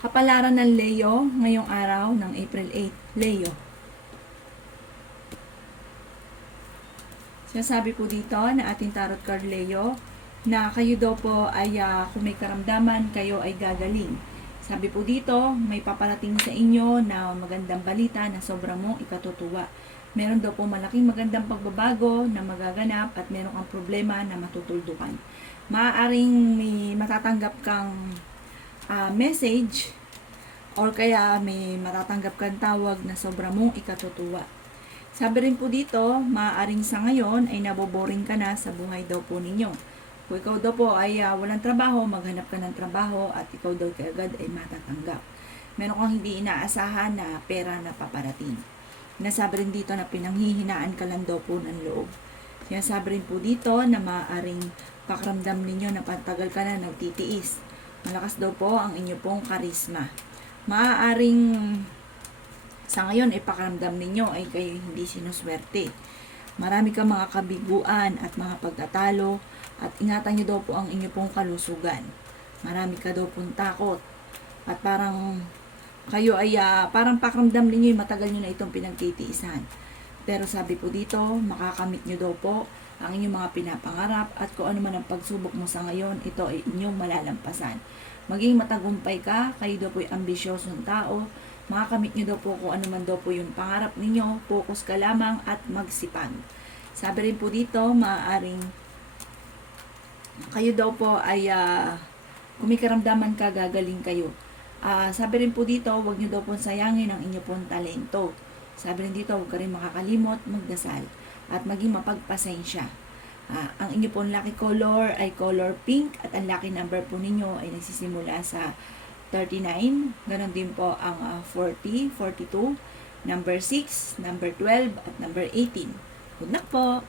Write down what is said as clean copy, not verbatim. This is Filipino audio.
Kapalaran ng Leo ngayong araw ng April 8. Leo. Sinasabi po dito na ating tarot card Leo na kayo daw po ay kung may karamdaman, kayo ay gagaling. Sabi po dito, may paparating sa inyo na magandang balita na sobrang mong ikatutuwa. Meron daw po malaking magandang pagbabago na magaganap at meron kang problema na matutuldukan. Maaaring may matatanggap kang message or kaya may matatanggap kang tawag na sobrang mong ikatutuwa. Sabi rin po dito, maaaring sa ngayon ay naboboring ka na sa buhay daw po ninyo. Kung ikaw daw po ay walang trabaho, maghanap ka ng trabaho at ikaw daw kaagad ay matatanggap. Meron kang hindi inaasahan na pera na paparating. Nasabi rin dito na pinanghihinaan ka lang daw po ng loob. Sinasabi rin po dito na maaaring pakiramdam ninyo na patagal ka na nagtitiis. Malakas daw po ang inyo pong karisma. Maaaring sa ngayon ay pakiramdam ninyo ay kayo hindi sinuswerte. Marami kang mga kabiguan at mga pagtatalo at ingatan nyo daw po ang inyo pong kalusugan. Marami ka daw pong takot at parang kayo ay parang pakiramdam ninyo yung matagal nyo na itong pinagtitiisan. Pero sabi po dito, makakamit nyo daw po ang inyong mga pinapangarap at kung ano man ang pagsubok mo sa ngayon, ito ay inyong malalampasan. Maging matagumpay ka, kayo daw po yung ambisyosong tao, makakamit nyo daw po kung ano man daw po yung pangarap ninyo, focus ka lamang at magsipag. Sabi rin po dito, maaaring kayo daw po ay kung may karamdaman ka, gagaling kayo. Sabi rin po dito, huwag nyo daw po sayangin ang inyo pong talento. Sabi rin dito, huwag ka rin makakalimot, magdasal at maging mapagpasensya. Ang inyo pong lucky color ay color pink at ang lucky number po ninyo ay nagsisimula sa 39. Ganon din po ang 40, 42, number 6, number 12 at number 18. Good luck po!